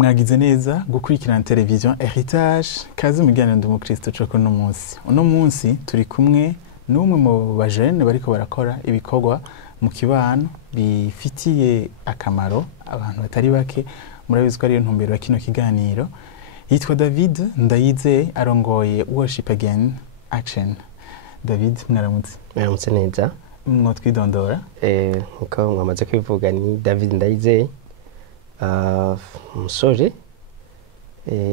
mwagize neza gukurikirana televiziyo Heritage kazi mugana ndi umukristo cyo kuno munsi. Uno munsi turi kumwe n'umwe mu bajene bariko barakora ibikorwa mu kibano bifitiye akamaro abantu batari bake. Murabizi ko ari ntumbero ya kino kiganiro. Yitwa David Ndayizeye, arongoye Worship Again Action. David, mwaramutse. Mwaramutse neza. Mwo twidondora? Nkuko mwamaze kwivuga ni David Ndayizeye. Umusore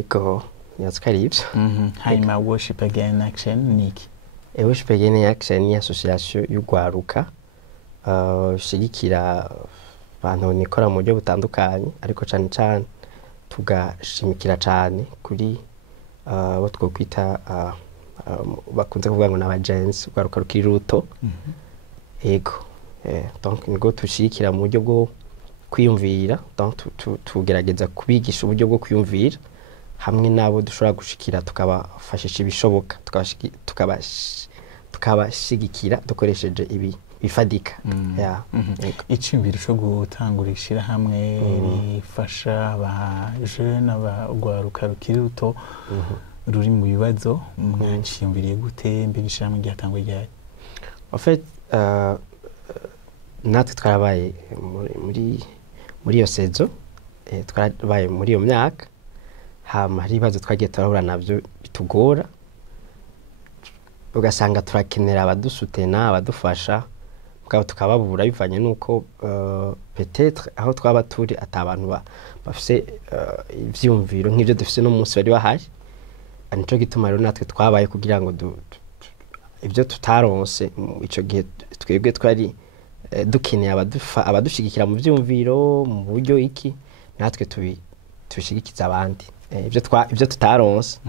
ko yatskaribye. Hanyuma Worship Again Action niki? Worship Again Action ni association y'ugwaruka shigikira abantu nikora mu buryo butandukanye, ariko cyane cyane tugashimikira cyane kuri abo twokwita bakunze kuvuga ngo n'abagenzi ugwaruka rukiri ruto. Ego donc ngo tushikira mu buryo bwo kwiyumvira, donc tugerageza kubigisha uburyo bwo kwiyumvira hamwe nabo dushobora gushikira, tukabafashisha ibishoboka, tukabashigikira dukoresheje ibi bifadika. Iciyumviro cyo gutangurishira hamwe rifasha abajene abagwaruka rukiri ruto ruri mu bibazo, mwaciyumviriye gute? Mbigishira mu gihatangwe ryari? En fait natwe twarabaye muri iyo sezo, twarabaye muri iyo myaka, hama hari ibibazo twagiye turahura navyo bitugora, ugasanga turakenera abadusutena, abadufasha, mugabo tukababura bivanye nuko peut-être aho twaba turi atabantu bafise ivyumviro nk'ivyo dufise no munsi bari bahaye. Nico gituma rero natwe twabaye kugira ngo ibyo tutaronse ico gihe twebwe twari dukeneye abadushigikira mu vyumviro, mu buryo iki natwe tubishigikiza abandi. Ibyo tutaronse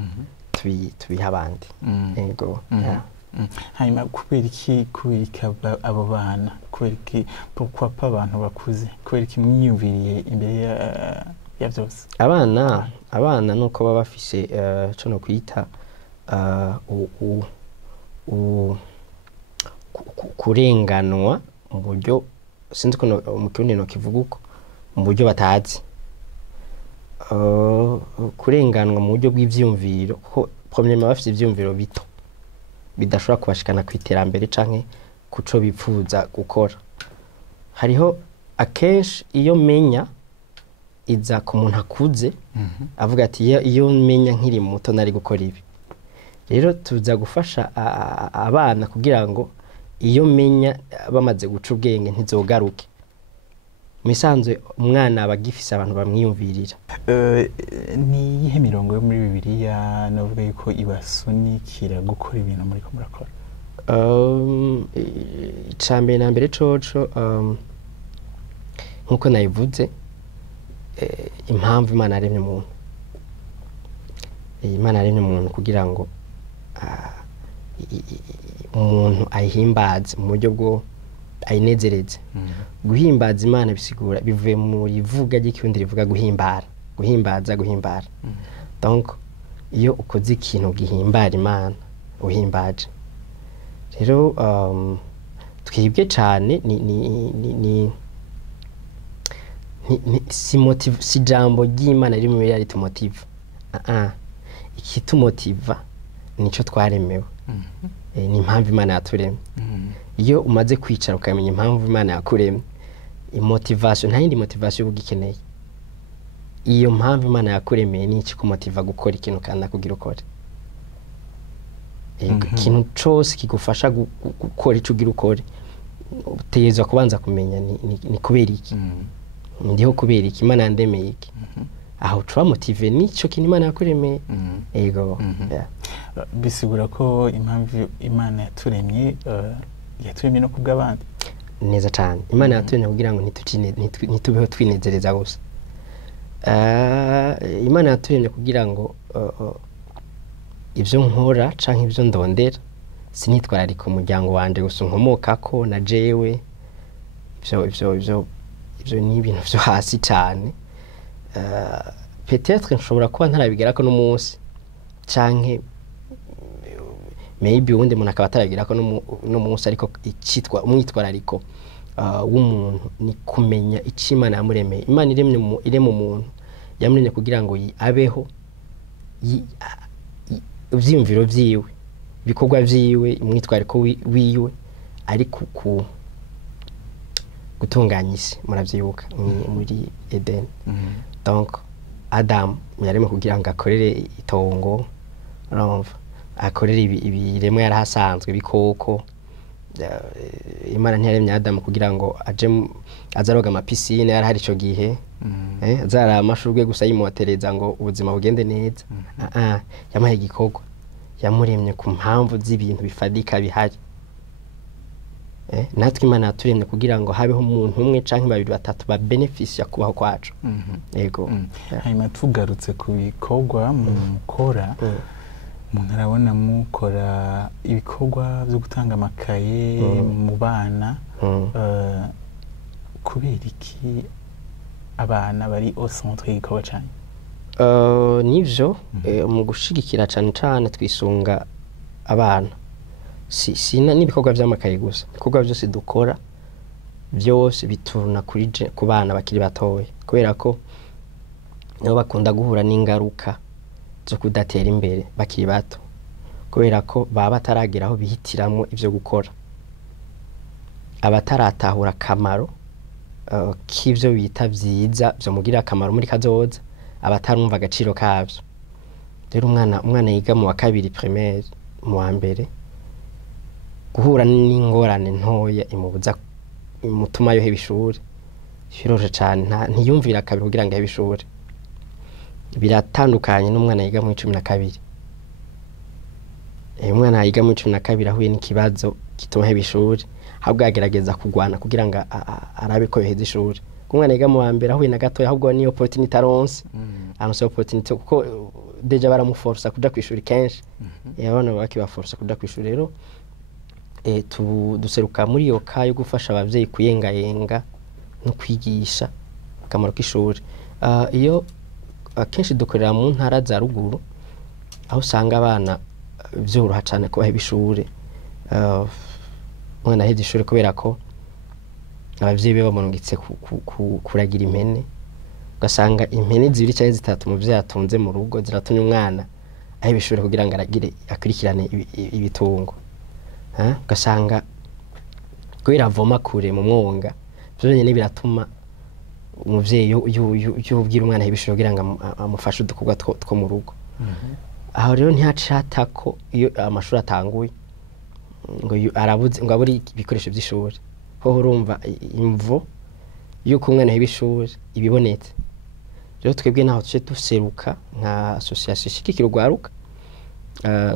tubiha abandi. Ego. Hanyuma kubera iki abo bana, kubera iki pourquoi pas abantu bakuze, kubera iki mwiyumviriye imbere ya byose? Abana nuko baba bafise cyo no kwita kurenganwa mu buryo sinzi ko mu kirundi no kivuga uko, mu buryo batazi, kurenganwa mu buryo bw'ivyumviro, ko premièrement bafite ivyumviro bito bidashobora kubashikana kwiterambere canke kuco bipfuza gukora. Hariho akenshi iyo menya iza ku muntu akuze, avuga ati iyo menya nkiri muto nari gukora ibi. Rero tuza gufasha abana kugira ngo iyo menya bamaze guca ubwenge ntizogaruke. Misanzwe umwana abagifise abantu bamwiyumvirira. Ni ihe mirongo yo muri Bibiliya navuga yuko ibasunikira gukora ibintu muri ko murakora? Icambere na mbere coco nkuko nayivuze, impamvu Imana yaremye umuntu. Imana yaremye umuntu kugira ngo umuntu ayihimbaze mu buryo bwo ayinezereze. Guhimbaza Imana bisigura bivuye mu rivuga ry'ikirundi rivuga guhimbara, guhimbara. Donc iyo ukoze ikintu gihimbara Imana uhimbaje. Rero twibwe cyane ni si jambo ry'Imana riri mu yari tumotive. Ikitumotiva nico twaremewe. Ni impamvu Imana yaturemye. Iyo umaze kwicara ukamenya impamvu Imana yakuremye, motivation nta yindi motivation ubugikeneye. Iyo mpamvu Imana yakuremeye ni iki kumotiva gukora ikintu kandi kugira ukore. Ikintu cyose kigufasha gukora ico ugira ukore, utegerezwa kubanza kumenya ni kubera iki. Ndiho kubera iki, Imana yandemeye iki. Aho tuba motive nico kintu Imana yakuremeye. Ego. Bisigura ko impamvu Imana yaturemye yaturemye no kubw'abandi. Neza cyane. Imana yaturemye kugira ngo ntitubeho twinezereza gusa. Imana yaturemye kugira ngo ibyo nkora canke ibyo ndondera sinitwararika umuryango wanje gusa nkomokako na jewe. Ibyo ni ibintu byo hasi cyane. Peut-être nshobora kuba ntarabigera ko n'umunsi canke maybe ubundi umuntu akaba ataragira ko no munsi, ariko icitwa umwitwarariko w'umuntu ni kumenya icyo Imana yamuremeye. Imana iremye umuntu yamuremye kugira ngo abeho ivyiyumviro vyiwe ibikorwa vyiwe imwitwariko wiwe ari gutunganya isi muravyibuka muri Eden. Donc Adam yaremwe kugira ngo akorere itongo, urumva akorere ibiremwa yarahasanzwe ibikoko. Imana ntiyaremye Adam kugira ngo azaroga amapisine yari hari ico gihe zara amashurwe gusa yimotereza ngo ubuzima bugende neza. Yamahe igikorwa yamuremye ku mpamvu z'ibintu bifadika bihari. Natwe Imana yaturemye kugira ngo habeho umuntu umwe canke babiri batatu ba beneficia kubaho kwacu. Yego. Hanyuma tugarutse ku bikorwa mukora, umuntu arabona mukora ibikorwa byo gutanga amakaye mu bana, kubera iki abana bari au centre y'igikorwa cyane? Nivyo mu gushigikira cane cane twisunga abana, sina n'ibikorwa vy'amakaye gusa, ibikorwa byose dukora byose bituruna ku bana bakiri batoya, kubera ko nabo bakunda guhura n'ingaruka zo kudatera imbere bakiri bato, kubera ko baba batarageraho bihitiramo ivyo gukora, abataratahura akamaro k'ivyo bita vyiza vyo mugira akamaro muri kazoza, abatarumva agaciro kavyo. Rero umwana yiga mu wa kabiri primaire, mu wa mbere guhura n'ingorane ntoya imubuza imutuma yoheba ishuri biroroshye cyane, ntiyumvira kabiri kugira ngo ahebe ishuri. Biratandukanye n'umwana yiga mu 12. Umwana yiga mu 12 ahuye n'ikibazo gituma aheba ishuri, ahubwo yagerageza kugwana kugira ngo arabe ko yoheza ishuri. Umwana yiga mu wa mbere ahuye na gatoya, ahubwo ni opportunity aronse, anose opportunity kuko deja baramuforsa kuja kwishuri kenshi. Yabona bakibaforsa kuja kwishuri. Rero duseruka muri iyo kayo gufasha abavyeyi kuyengayenga no kwigisha akamaro k'ishuri. Iyo akenshi dukorera mu ntara za ruguru, aho usanga abana vyoroha cane ko baheba ishuri. Umwana aheza ishuri kubera ko abavyeyi be bamurungitse kuragira impene, ugasanga impene 2 canke 3 muvyeyi atunze mu rugo ziratumye umwana aheba ishuri kugira ngo akurikirane ibitungo. Ugasanga kubera avoma kure mu mwonga, byo nyene biratuma umuvyeyi yubwira umwana ahebishije kugira ngo amufashe udukorwa two mu rugo. Aho rero ntihacata ko iyo amashuri atanguye ngo arabuze ngo aburi ibikoresho by'ishuri, ho urumva imvo yuko umwana ahebishije ibibonetse. Rero twebwe naho tuce duseruka nka association ishikikira urwaruka,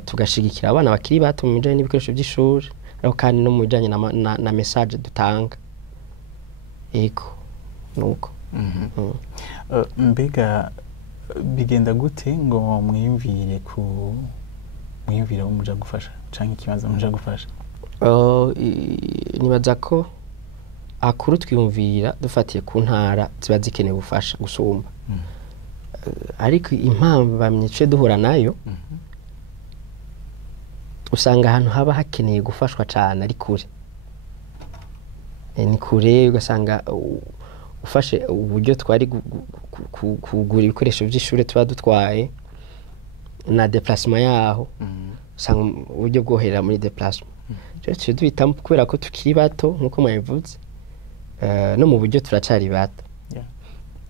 tugashigikira abana bakiri bato mu bijanye n'ibikoresho by'ishuri, ariko kandi no mu bijanye na message dutanga. Ego nuko. Mbega bigenda gute ngo mwiyumvire muja gufasha canke ikibazo muja gufasha? Nibaza ko akuru twiyumvira dufatiye ku ntara ziba zikeneye gufasha gusumba. Ariko impamvu bamyice duhura nayo, usanga ahantu haba hakeneye gufashwa cyane ari kure. Ni kure, ugasanga ufashe uburyo twari kugura ibikoresho by'ishuri tuba dutwaye na déplacement yaho, usanga uburyo bwoherera muri déplacement. Cyo duhitamo kubera ko tukiri bato nkuko mwabivuze, no mu buryo turacari bato.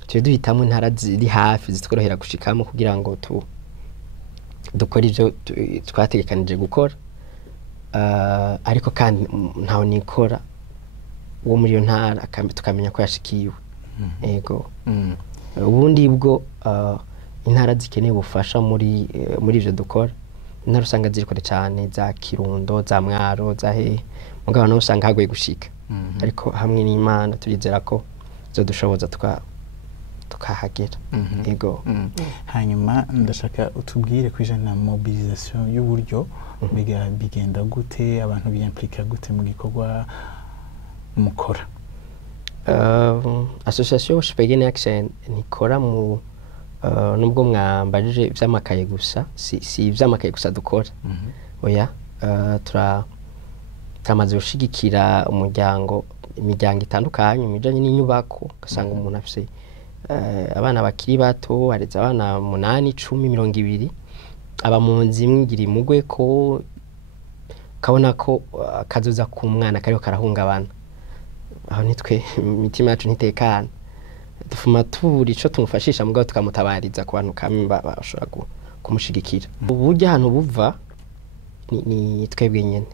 Cyo duhitamo intara ziri hafi zitworohera gushikamo kugira ngo dukora ivyo twategekanije gukora. Ariko kandi ntaho nikora uwo muri iyo ntara tukamenya ko yashikiwe. Ego. Ubundi bwo intara zikeneye ubufasha muri ivyo dukora, intara usanga zirikore cyane za Kirundo, za Mwaro, za mugabo no usanga hagoye gushika. Ariko hamwe n'Imana turizera ko zo dushoboza tukahagera. Ego. Hanyuma ndashaka utubwire kwijana mobilisation y'uburyo bigenda gute, abantu biyimplika gute mu gikorwa mukora? Association Shipegene Action nikora mu nubwo mwambajije vy'amakaye gusa, si vy'amakaye gusa dukora. Oya, turamaze gushigikira imiryango itandukanye mu bijanye n'inyubako, ugasanga umuntu afise abana bakiri bato haretse abana 8 10 20 aba mu nzu imwe igira imugwe ko kabona ko kazoza ku mwana kariho karahungabana aho nitwe imitima yacu ntitekana dufuma tubura ico tumufashisha mugabo tukamutabariza ku bantu kamwe bashobora kumushigikira uburyo ahantu buva ni twebwe nyene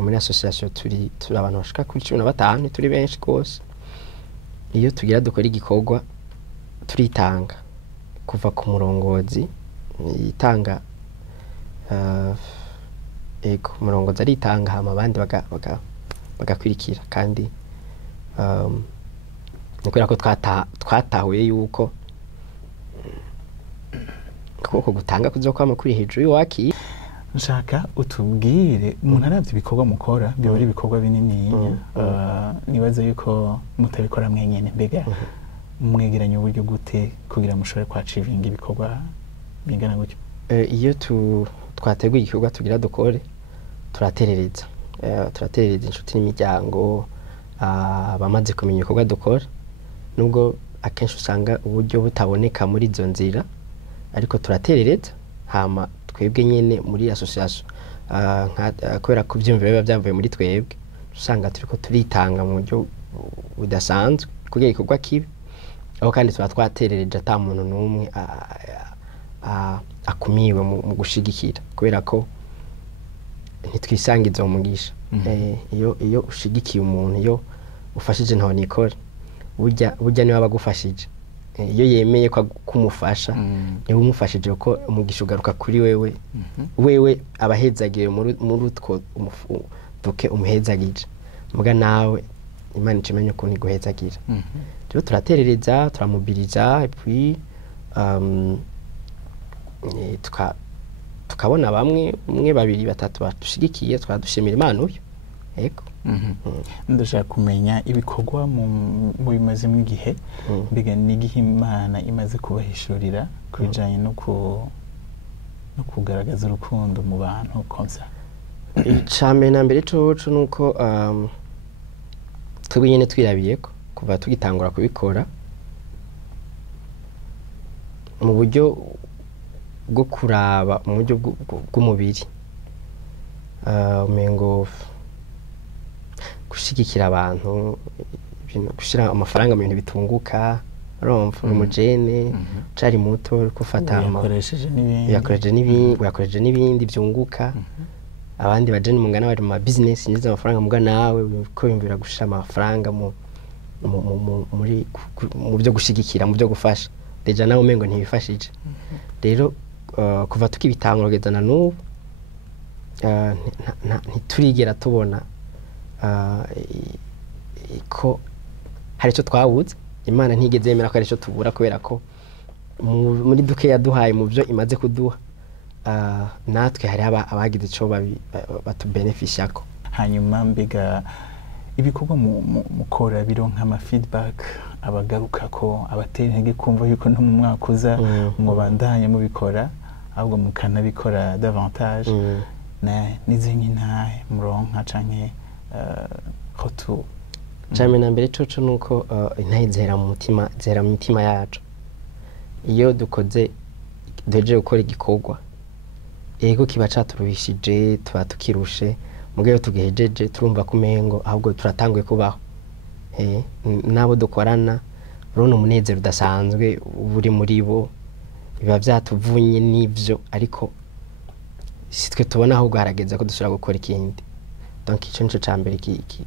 muri association turi abantu bashika kuri 15 turi benshi gose iyo tugira dukora igikorwa turitanga kuva ku murongozi itanga ego murongozi aritanga hama abandi bagakwirikira kandi nikora ko twatahuye yuko koko gutanga kuzokwama kuri hejuru y'uwaki nshaka utubwire umuntu aravye ibikorwa mukora byo ari ibikorwa binini nibaza yuko mutabikora mwenyene mbega mwegeranya uburyo gute kugira mushobore kwachivinga ibikorwa bingana gutyo iyo twateguye igikorwa tugira dukore turaterereza inshuti n'imiryango bamaze kumenya ibikorwa dukora nubwo akenshi usanga uburyo butaboneka muri izo nzira ariko turaterereza hama twebwe nyene muri association kubera ko byumvira biba byavuye muri twebwe usanga turiko turitanga mu buryo budasanzwe kugira igikorwa kibi aho kandi tuba twaterereje ata muntu n'umwe akumiwe mu gushigikira kubera ko ntitwisangiza umugisha iyo ushigikiye umuntu iyo ufashije ntaho nikora burya niwe abagufashije iyo yemeye ko kumufasha niwe umufashije ko umugisha ugaruka kuri wewe abahezagiye muri utwo duke umuhezagije muga nawe Imana ikimenye ko niguhezagira rero turaterereza turamubiriza puis tukabona bamwe umwe babiri batatu badushigikiye twadushimira Imana uyu yego ndashaka kumenya ibikorwa mu bimaze mu gihe mbega n'igihe Imana imaze kubahishurira kubijanye no kugaragaza urukundo mu bantu konsa icame na mbere coco nuko twebwe nyene twirabiyeko kuva tugitangura kubikora mu buryo bwo kuraba mu buryo bw'umubiri umengo gushigikira abantu gushira amafaranga mu bintu bitunguka urumva umujene cari muto gufata yakoresheje n'ibindi byunguka abandi bajene mungana bari mu business nyiza amafaranga muga nawe ko yumvira gushira amafaranga muri mu byo gushigikira mu byo gufasha deja nawe umengo ntibifashije rero kuva tukibitangura kugezana n'ubu ntiturigera tubona ko hari icyo twabuze Imana ntigeze yemera ko ari icyo tubura kubera ko muri duke yaduhaye mu byo imaze kuduha natwe hari abagize icyo batubenefishako hanyuma mbega ibikorwa mukora bironka ama feedback abagaruka ko abatera intege kumva yuko no mu mwaka uza ngo bandanye mubikora ahubwo mukanabikora davantage n'izindi ntahe muronka canke hotu cyane na mbere coco nuko intahe zera mu mitima yacu iyo dukoze deje gukora igikorwa ego kiba caturuhishije tuba tukirushe mugihe tugejeje turumva kumengo ahubwo turatanguye kubaho nabo dukorana runo umunezero udasanzwe buri muri bo biba byatuvunye n'ivyo ariko sitwe tubona ahubwo harageza ko dusubira gukora ikindi donc ico nico cambere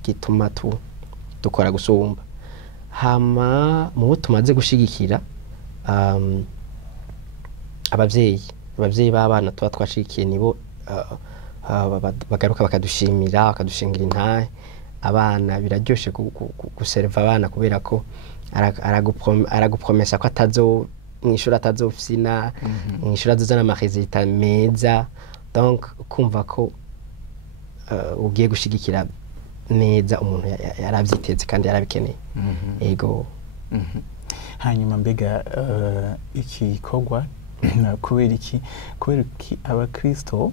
gituma dukora gusumba hama mu bo tumaze gushigikira abavyeyi b'abana tuba twashikiye nibo bagaruka bakadushimira bakadushingira intahe abana biraryoshe guserva abana kubera ko aragupromesa ko mw'ishuri atazofyina mw'ishuri azozana amaresultat meza donc kumva ko ugiye gushigikira neza umuntu yaravyiteze kandi yarabikeneye ego hanyuma mbega iki gikorwa kubera iki abakristo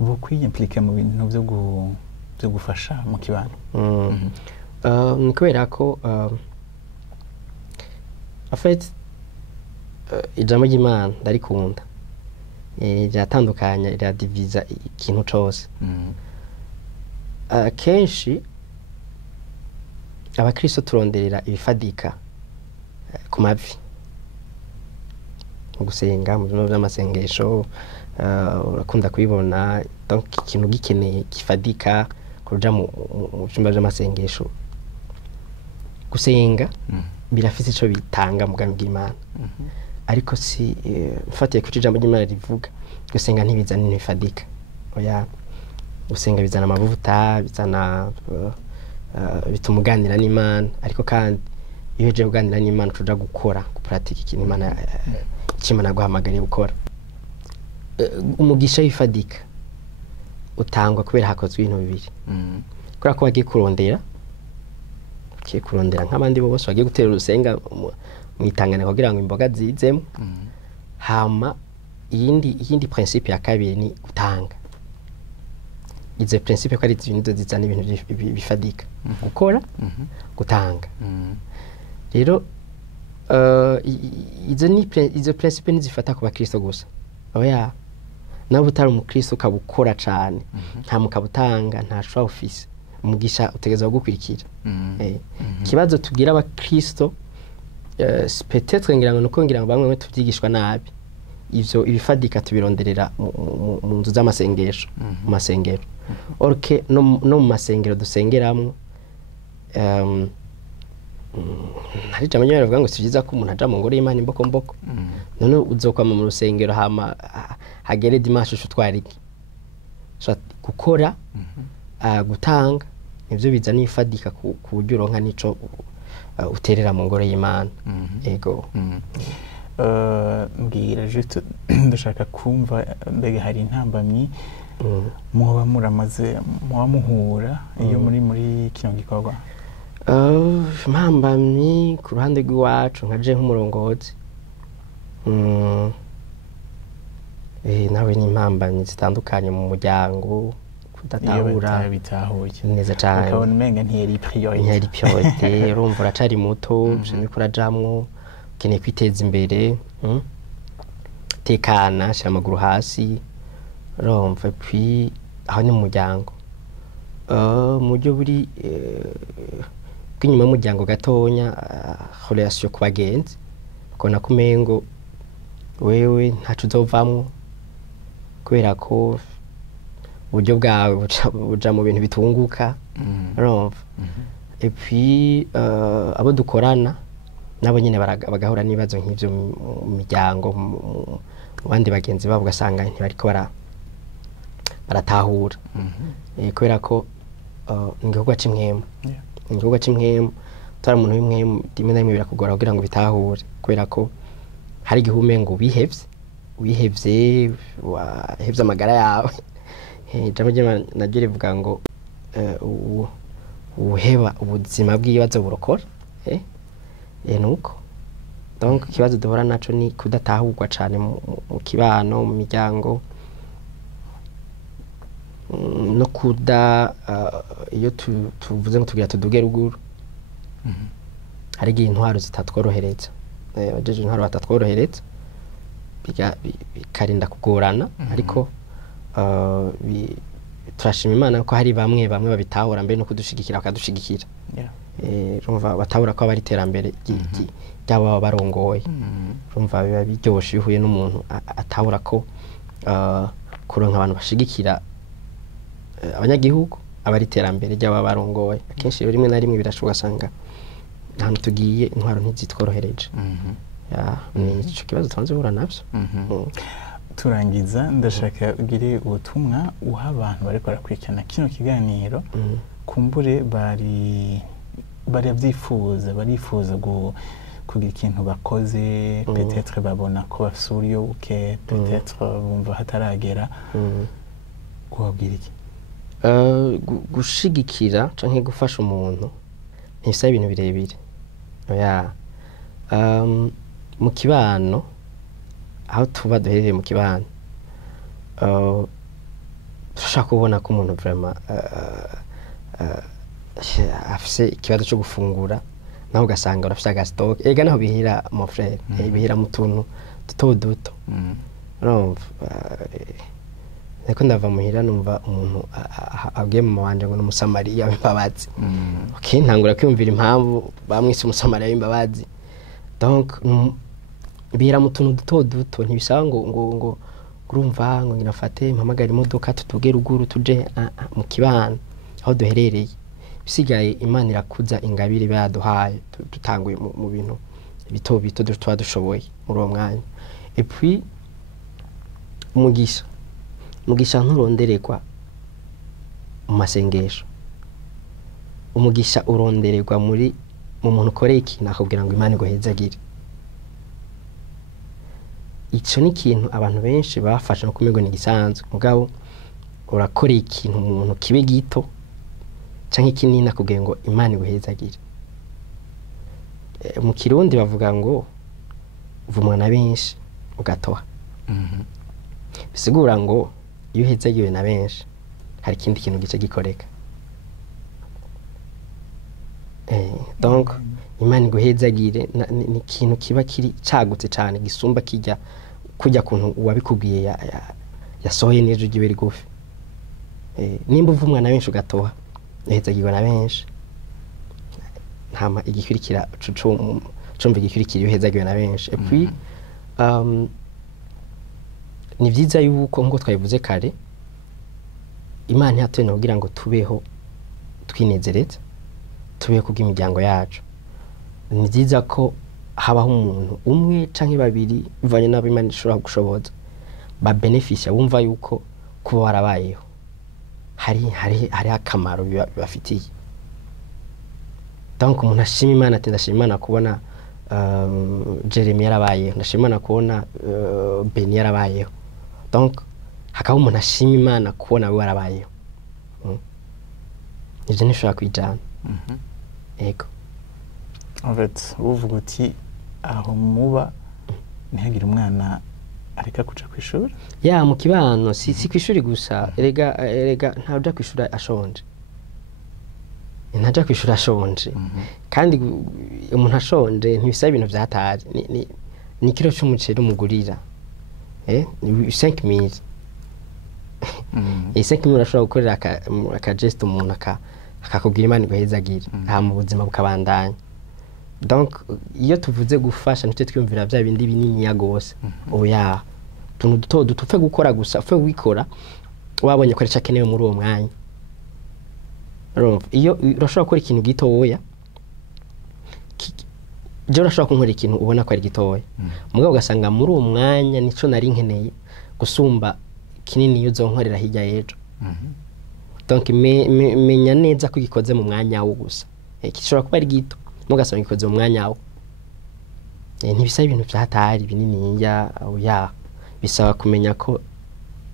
bo kwiyimplika mu bintu byo gufasha mu kibano ni kubera ko en fait ijambo ry'Imana ndarikunda riratandukanya riradiviza ikintu cose kenshi abakristo turonderera ibifadika ku mavi mu gusenga mu bino by'amasengesho urakunda kubibona donc ikintu gikeneye gifadika kuja mu byumba by'amasengesho gusenga birafise ico bitanga mu bwami bw'Imana ariko si mfatiye ku ijambo ry'Imana rivuga gusenga ntibizana n'ifadika oya gusenga bizana amavuta bizana bituma uganira n'Imana ariko kandi iyo uje uganira n'Imana tuja gukora gupratika ikintu Imana Imana guhamagariye gukora umugisha w'ifadika utangwa kubera hakozwe ibintu bibiri kubera ko bagiye kurondera nk'abandi bose bagiye gutera urusenga mwitangane kugira ngo imboga zizemo hama iyindi principe ya kabiri ni gutanga izo principe ko ari ibintu zizana ibintu bifadika gukora gutanga rero izo principe nizifata ku bakristo gusa oya nawe utari umukristo ukabukora cyane nta mukabutanga nta shwa office umugisha utegeza gukurikira kibazo tugira abakristo peut-être ngira ngo nuko ngira ngo bamwe tubyigishwa nabi ivyo ibifadika tubironderera mu nzu z'amasengesho mu masengero orke no mu masengero dusengeramwo hari jambo nyine bavuga ngo si byiza ko umuntu aja mu ngoro y'Imana imboko none uzokwama mu rusengero hama hagere dimanche utwariki gukora gutanga nivyo bizana ifadika ku buryo uronka nico uterera mu ngoro y'Imana ego mbwira juste ndashaka kumva mbega hari intambamyi muba muramaze muba muhura iyo muri kino gikorwa impambamyi ku ruhande rw'iwacu nkaje nk'umurongozi nawe ni impambamyi zitandukanye mu muryango kudatahura bitahuye neza cyane ukabona umenga ntiyari priorité urumva uracari muto ushimye kurajamwo ukeneye kwiteza imbere tekana shira amaguru hasi urumva puis aho ni mu muryango mu buryo buri bw'inyuma y'umuryango gatonya relation ku bagenzi ukabona ko umengo wewe ntaco uzovamwo kubera ko uburyo bwawe buja mu bintu bitunguka urumva et puis abo dukorana nabo nyine bagahura n'ibibazo nk'ivyo mu miryango mu bandi bagenzi babo ugasanga ntibariko baratahura kubera ko igikorwa c'imwemu igikorwa c'imwemu utari umuntu w'imwemu rimwe na rimwe birakugora kugira ngo bitahure kubera ko hari igihe umengo wihevye wahevye amagara yawe ijambo ry'Imana naryo rivuga ngo uheba ubuzima bw'ibibazo burokora nuko donc ikibazo duhora naco ni kudatahurwa cane mu kibano mu miryango no kuda iyo tuvuze ngo tugira tuduge ruguru hari igihe intwaro zitatworohereza abajeje intwaro batatworohereza bikarinda kugorana ariko turashima Imana ko hari bamwe babitahura mbere no kudushigikira bakadushigikira rumva batahura ko abari terambere ryabo barongoye rumva biba biryoshe bihuye n'umuntu atahura ko kuronka abantu bashigikira abanyagihugu abari terambere ryabo barongoye akenshi rimwe na rimwe birashoboka sanga ntantu tugiye intwaro ntizitworohereje ni ico kibazo twanze bura navyo turangiza ndashaka ugire ubutumwa uha abantu bariko barakurikirana kino kiganiro kumbure barifuza kugira ikintu bakoze peut-être babona ko bafise uburyo buke peut-être bumva hataragera kubabwira iki gushigikira canke gufasha umuntu ntibisaba ibintu birebire oya mu kibano aho tuba duherereye mu kibano turashaka kubona ko umuntu vraiment afise ikibazo cyo gufungura naho ugasanga urafite agastock ega naho bihira mon frère bihira mu tuntu duto urumva niko ndava muhira numva umuntu abwiye mu wanje ngo n'umusamariya w'imbabazi okay ntangura kwiyumvira impamvu bamwise umusamariya w'imbabazi donc bihira mu tuntu duto ntibisaba ngo urumva ngo nginafate mpamagara imodoka tutuge ruguru tuje mu kibano aho duherereye bisigaye Imana irakuza ingabire baduhaye dutanguye mu bintu bito twa dushoboye muri uwo mwanya et puis umugisha nturondererwa mu masengesho, umugisha urondererwa mu muntu ukoreye ikintu akubwira ngo Imana iguhezagire. Ico ni ikintu abantu benshi bafasha no kumengo ni gisanzwe, mugabo urakoreye ikintu umuntu kibe gito canke kinini akubwira ngo Imana iguhezagire. Mu Kirundi bavuga ngo uvumwa na benshi ugatoha. Bisigura ngo iyo uhezagiwe na benshi hari ikindi kintu gice gikoreka. Donc Imana iguhezagire ni ikintu kiba kiri cagutse cyane gisumba kujya kuntu uwabikubwiye yasohoye n'ejo gibe rigufi. Nimba uvumwa na benshi ugatoha uhezagirwa na benshi, ntama igikurikira cumva igikurikira iyo uhezagiwe na benshi. Et puis ni vyiza yuko ngo twabivuze kare, Imana yatwene kugira ngo tubeho twinezereza, tubeho kubw'imiryango yacu. Ni vyiza ko habaho umuntu umwe canke babiri bivanye n'abo Imana ishobora gushoboza ba beneficia, wumva yuko kuba warabayeho hari akamaro bibafitiye. Donc umuntu ashima Imana ati ndashima Imana kubona Jeremy yarabayeho, ndashima Imana kubona Beni yarabayeho. Donc hakaba umuntu ashima Imana kubona we warabayeho. Ivyo nishobora kwijana. Ego. En fait, uvuga uti aho muba ntihagire umwana areka kuja kwishura? Ya mu kibano si kwishuri gusa, erega ntaja kwishura ashonje. Ntaja kwishura ashonje. Kandi umuntu ashonje ntibisaba ibintu vyatari. Ni kilo c'umuceri umugurira. Ni 5000. 5000 urashobora gukorera aka geste umuntu akakubwira Imana iguhezagire, nta mu buzima bukabandanya. Donc iyo tuvuze gufasha ntitwe twiyumvira bya bindi binini ya gose. Oya, tuntu duto upfe gukora gusa, upfe wikora wabonye ko ari cyakenewe muri uwo mwanya. Iyo urashobora gukora ikintu gitoya, je urashobora kunkora ikintu ubona ko ari gitoya, mugabo ugasanga muri uwo mwanya nico nari nkeneye gusumba kinini iyo uzonkorera hirya yejo. Donc menya neza ko gikoze mu mwanya wo gusa. Kishobora kuba ari gito, mugasanga gikoze mu mwanya wo. Ntibisaba ibintu byatari binini ya bisaba kumenya ko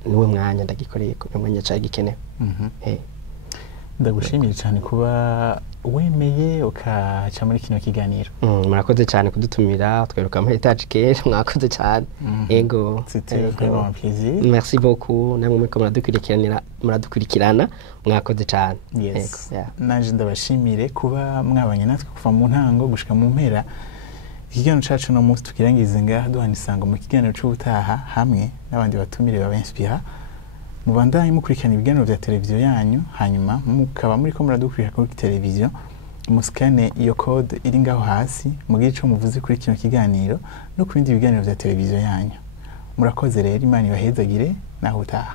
niwe mwanya ndagikoreye ko mwanya cyari gikenewe. Ndagushimiye cyane kuba wemeye ukaca muri kino kiganiro. Murakoze cyane kudutumira, tweruka muri Etage Care, mwakoze cyane. Ego. C'était vraiment un plaisir. Merci beaucoup. Namwe muri muradukurikirana, mwakoze cyane. Yes. Naje ndabashimire kuba mwabanye natwe kuva mu ntango gushika mu mpera. Ikiganiro cacu no munsi tukirangize ngaha duhana isango mu kiganiro c'ubutaha hamwe n'abandi batumire babenspira. Mubandanye mukurikirana ibiganiro vya televiziyo yanyu, hanyuma mukaba muri ko muradukurikira kuri televiziyo, muskane iyo code iri ngaho hasi mugire ico muvuze kuri kino kiganiro no ku bindi biganiro vya televiziyo yanyu. Murakoze rero, Imana ibahezagire naho utaha.